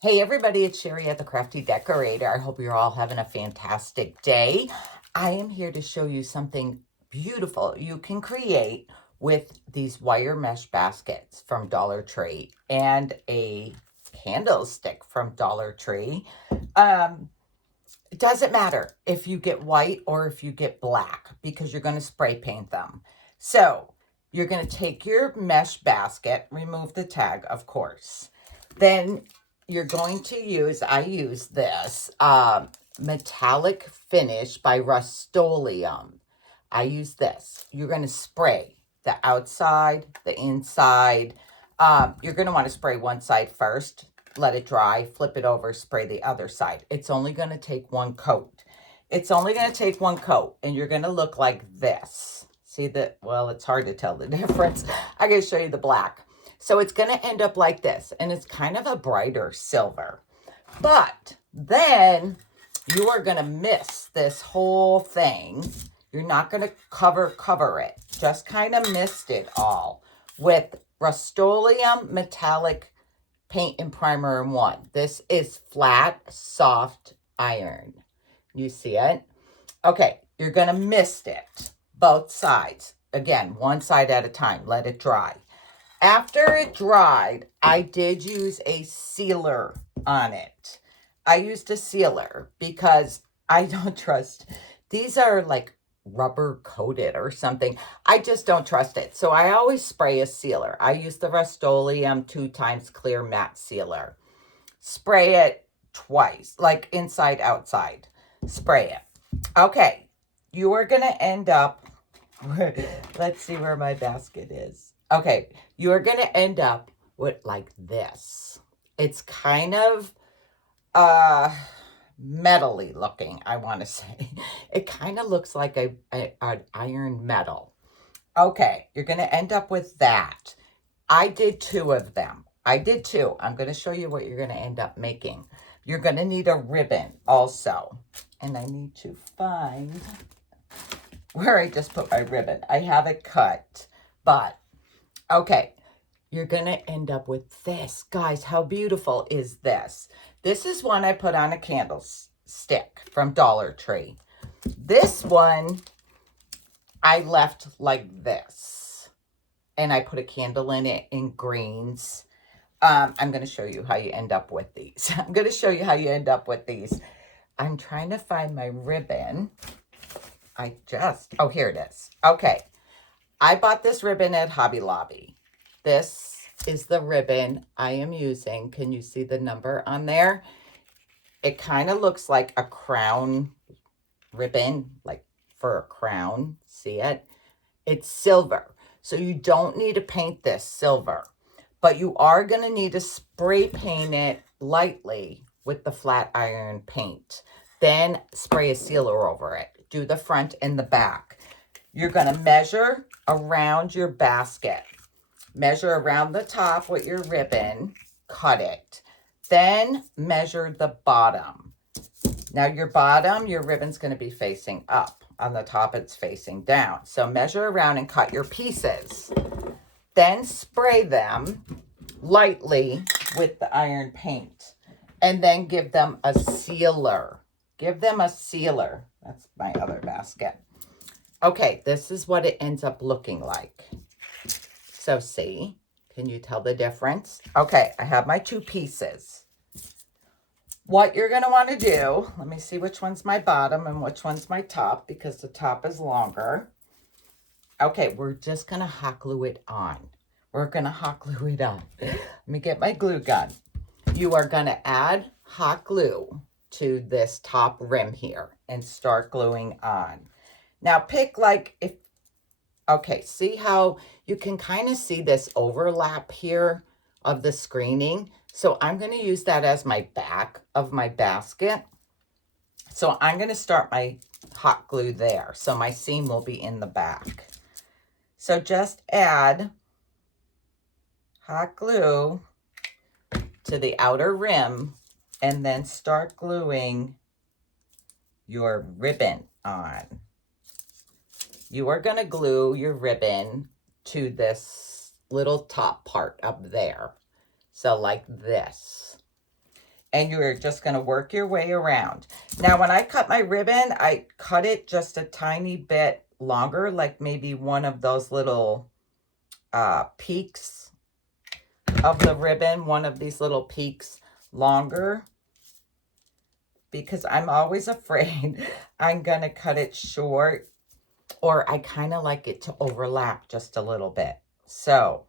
Hey everybody, it's Sherry at the Crafty Decorator. I hope you're all having a fantastic day. I am here to show you something beautiful you can create with these wire mesh baskets from Dollar Tree and a candlestick from Dollar Tree. It doesn't matter if you get white or if you get black because you're going to spray paint them. So you're going to take your mesh basket, remove the tag, of course. Then you're going to use, I use this metallic finish by Rust-Oleum. I use this. You're going to spray the outside, the inside. You're going to want to spray one side first, let it dry, flip it over, spray the other side. It's only going to take one coat. It's only going to take one coat, and you're going to look like this. See that? Well, it's hard to tell the difference. I'm going to show you the black. So it's going to end up like this, and it's kind of a brighter silver. But then you are going to mist this whole thing. You're not going to cover it. Just kind of mist it all with Rust-Oleum metallic paint and primer in one. This is flat, soft iron. You see it? Okay, you're going to mist it, both sides. Again, one side at a time. Let it dry. After it dried, I did use a sealer on it. I used a sealer because I don't trust, these are like rubber coated or something. I just don't trust it. So I always spray a sealer. I use the Rust-Oleum 2x clear matte sealer. Spray it twice, like inside, outside. Spray it. Okay, you are going to end up, let's see where my basket is. Okay, you're going to end up with like this. It's kind of metally looking, I want to say. It kind of looks like an iron metal. Okay, you're going to end up with that. I did 2 of them. I did 2. I'm going to show you what you're going to end up making. You're going to need a ribbon also. And I need to find where I just put my ribbon. I have it cut, but okay, you're going to end up with this. Guys, how beautiful is this? This is one I put on a candlestick from Dollar Tree. This one I left like this, and I put a candle in it in greens. I'm going to show you how you end up with these. I'm going to show you how you end up with these. I'm trying to find my ribbon. Oh, here it is. Okay. I bought this ribbon at Hobby Lobby. This is the ribbon I am using. Can you see the number on there? It kind of looks like a crown ribbon, like for a crown. See it? It's silver. So you don't need to paint this silver, but you are going to need to spray paint it lightly with the flat iron paint. Then spray a sealer over it. Do the front and the back. You're going to measure around your basket. Measure around the top with your ribbon. Cut it. Then measure the bottom. Now your bottom, your ribbon's going to be facing up. On the top, it's facing down. So measure around and cut your pieces. Then spray them lightly with the iron paint. And then give them a sealer. Give them a sealer. That's my other basket. Okay, this is what it ends up looking like. So see, can you tell the difference? Okay, I have my 2 pieces. What you're going to want to do, let me see which one's my bottom and which one's my top, because the top is longer. Okay, we're just going to hot glue it on. We're going to hot glue it on. Let me get my glue gun. You are going to add hot glue to this top rim here and start gluing on. Now pick okay, see how you can kind of see this overlap here of the screening? So I'm going to use that as my back of my basket. So I'm going to start my hot glue there. So my seam will be in the back. So just add hot glue to the outer rim and then start gluing your ribbon on. You are going to glue your ribbon to this little top part up there. So like this. And you're just going to work your way around. Now, when I cut my ribbon, I cut it just a tiny bit longer, like maybe one of those little peaks of the ribbon, one of these little peaks longer, because I'm always afraid I'm going to cut it short, or I kind of like it to overlap just a little bit. So,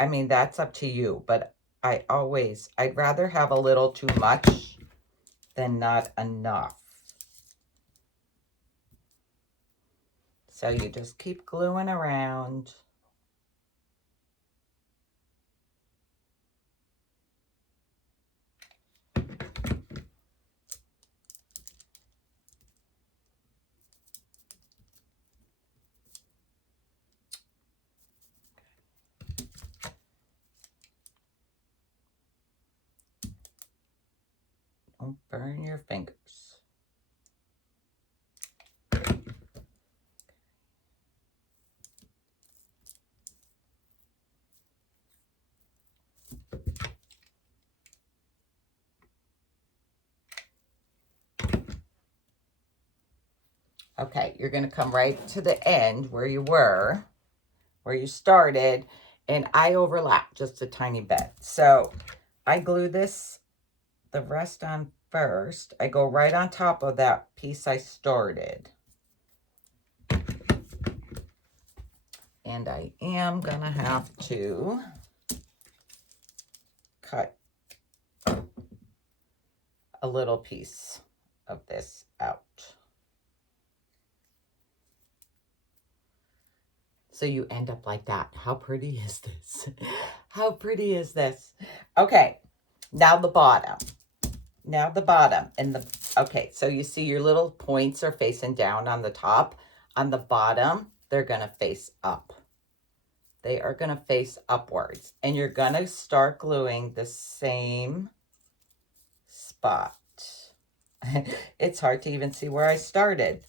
I mean, that's up to you, but I'd rather have a little too much than not enough. So you just keep gluing around. Don't burn your fingers. Okay, you're going to come right to the end where you were, where you started, and I overlap just a tiny bit. So I glue the rest on first. I go right on top of that piece I started. And I am going to have to cut a little piece of this out. So you end up like that. How pretty is this? How pretty is this? Okay, now the bottom. Now the bottom. Okay, so you see your little points are facing down on the top. On the bottom, they're going to face up. They are going to face upwards. And you're going to start gluing the same spot. It's hard to even see where I started.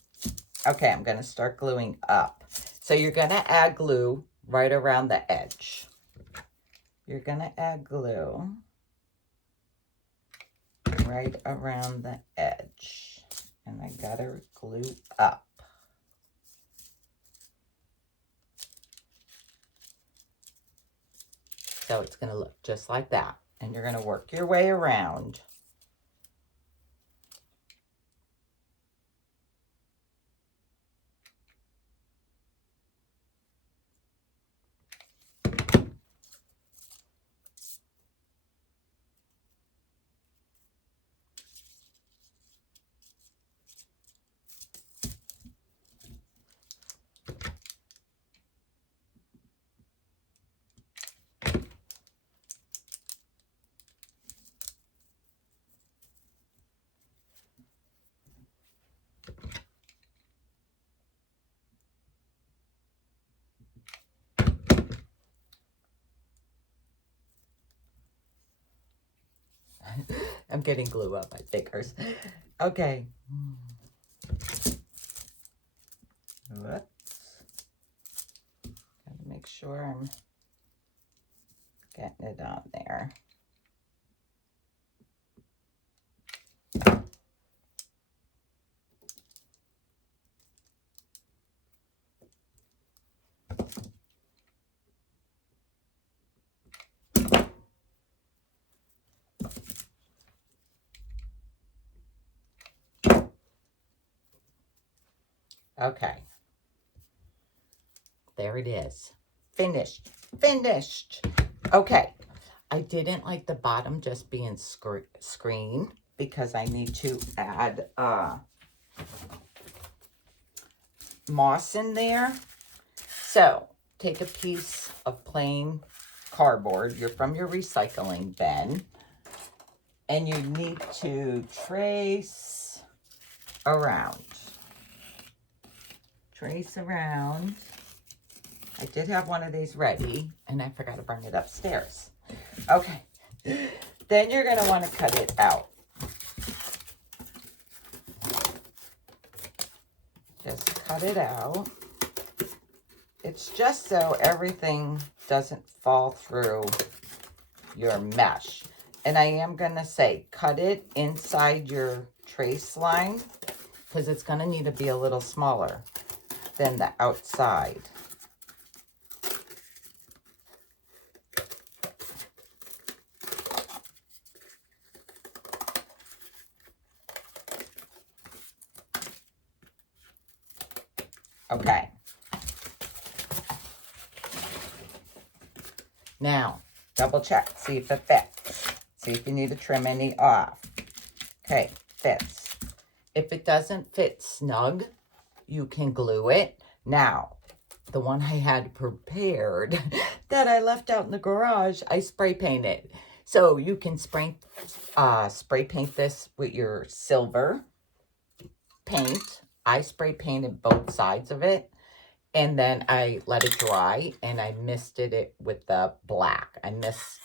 Okay, I'm going to start gluing up. So you're going to add glue right around the edge. You're going to add glue right around the edge. And I got to glue up. So it's going to look just like that. And you're going to work your way around. I'm getting glue up my fingers. Okay. Whoops. Gotta make sure I'm getting it on there. Okay. There it is. Finished. Finished. Okay. I didn't like the bottom just being screen because I need to add moss in there. So take a piece of plain cardboard. You're from your recycling bin. And you need to trace around. Trace around. I did have one of these ready, and I forgot to bring it upstairs. Okay. Then you're going to want to cut it out. Just cut it out. It's just so everything doesn't fall through your mesh. And I am going to say, cut it inside your trace line because it's going to need to be a little smaller than the outside. Okay. Now, double check, see if it fits. See if you need to trim any off. Okay, fits. If it doesn't fit snug, you can glue it. Now, the one I had prepared that I left out in the garage, I spray painted. So you can spray paint this with your silver paint. I spray painted both sides of it. And then I let it dry and I misted it with the black. I missed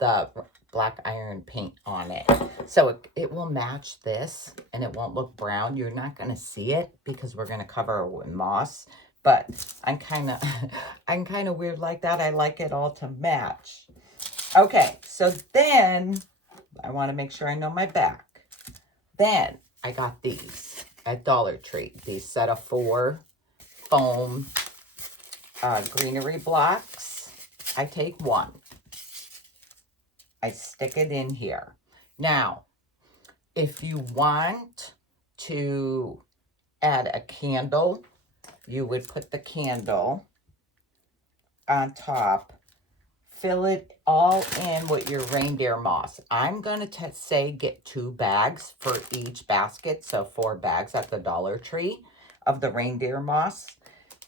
the black iron paint on it. So it will match this and it won't look brown. You're not going to see it because we're going to cover it with moss. But I'm kind of weird like that. I like it all to match. Okay, so then I want to make sure I know my back. Then I got these at Dollar Tree. These set of 4 foam greenery blocks. I take 1. I stick it in here. Now, if you want to add a candle, you would put the candle on top, fill it all in with your reindeer moss. I'm going to say get 2 bags for each basket, so 4 bags at the Dollar Tree of the reindeer moss,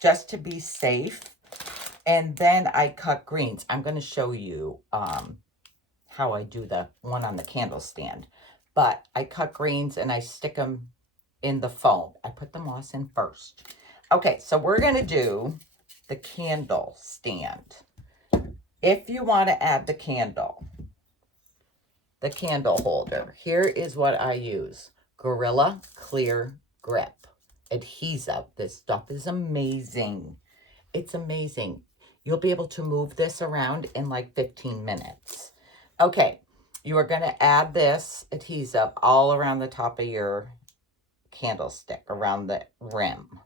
just to be safe. And then I cut greens. I'm going to show you how I do the one on the candle stand. But I cut greens and I stick them in the foam. I put the moss in first. Okay, so we're going to do the candle stand. If you want to add the candle holder, here is what I use. Gorilla Clear Grip Adhesive. This stuff is amazing. It's amazing. You'll be able to move this around in like 15 minutes. Okay, you are going to add this adhesive all around the top of your candlestick, around the rim.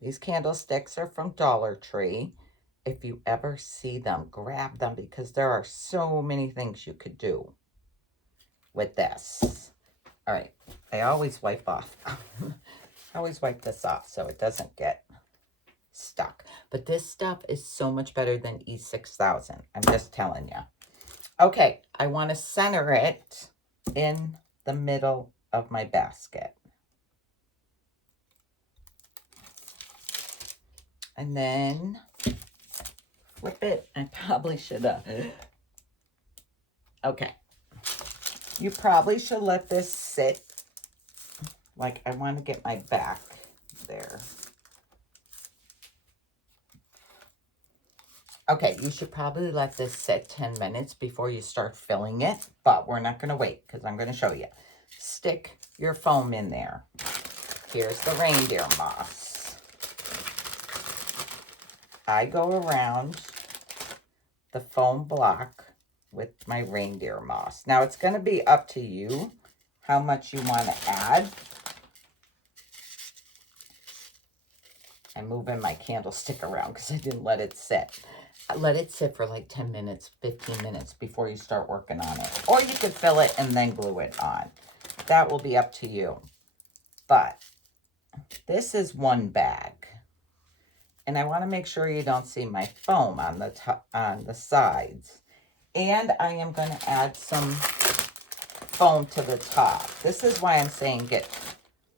These candlesticks are from Dollar Tree. If you ever see them, grab them because there are so many things you could do with this. All right, I always wipe off. I always wipe this off so it doesn't get stuck. But this stuff is so much better than E6000. I'm just telling you. Okay, I want to center it in the middle of my basket. And then flip it. I probably should have. Okay. You probably should let this sit. Like, I want to get my back there. Okay, you should probably let this sit 10 minutes before you start filling it, but we're not going to wait because I'm going to show you. Stick your foam in there. Here's the reindeer moss. I go around the foam block with my reindeer moss. Now, it's going to be up to you how much you want to add. I'm moving my candlestick around because I didn't let it sit. Let it sit for like 10 minutes, 15 minutes before you start working on it. Or you could fill it and then glue it on. That will be up to you. But this is 1 bag. And I want to make sure you don't see my foam on the top, on the sides. And I am going to add some foam to the top. This is why I'm saying get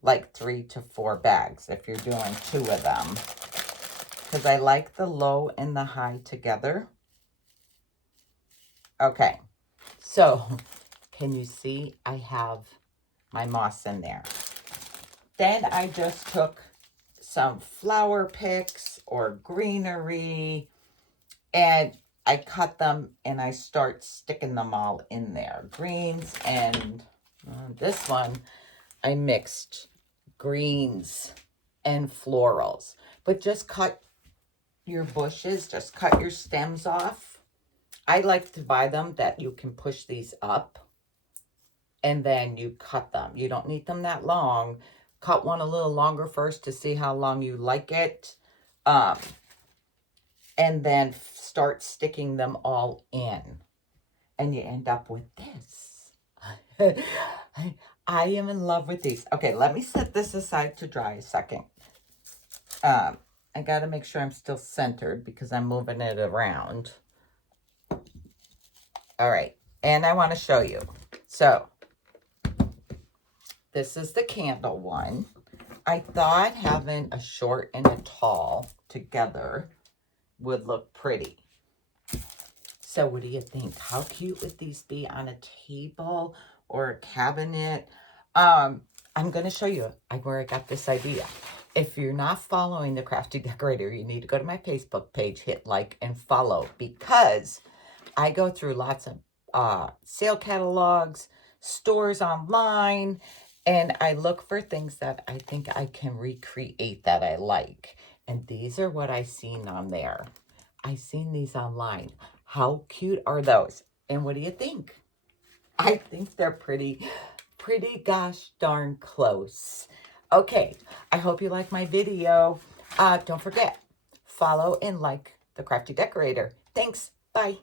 like 3 to 4 bags if you're doing 2 of them. Because I like the low and the high together. Okay, so can you see I have my moss in there? Then I just took some flower picks or greenery and I cut them and I start sticking them all in there. Greens and this one I mixed greens and florals. But just cut your bushes, just cut your stems off I like to buy them that you can push these up and then you cut them. You don't need them that long. Cut one a little longer first to see how long you like it. And then start sticking them all in. And you end up with this. I am in love with these. Okay, let me set this aside to dry a second. I got to make sure I'm still centered because I'm moving it around. All right, and I want to show you. So, this is the candle one. I thought having a short and a tall together would look pretty. So what do you think? How cute would these be on a table or a cabinet? I'm going to show you where I got this idea. If you're not following The Crafty Decorator, you need to go to my Facebook page, hit like and follow, because I go through lots of sale catalogs, stores online, and I look for things that I think I can recreate that I like. And these are what I seen on there. I seen these online. How cute are those? And what do you think? I think they're pretty gosh darn close. Okay, I hope you like my video. Don't forget, follow and like The Crafty Decorator. Thanks. Bye.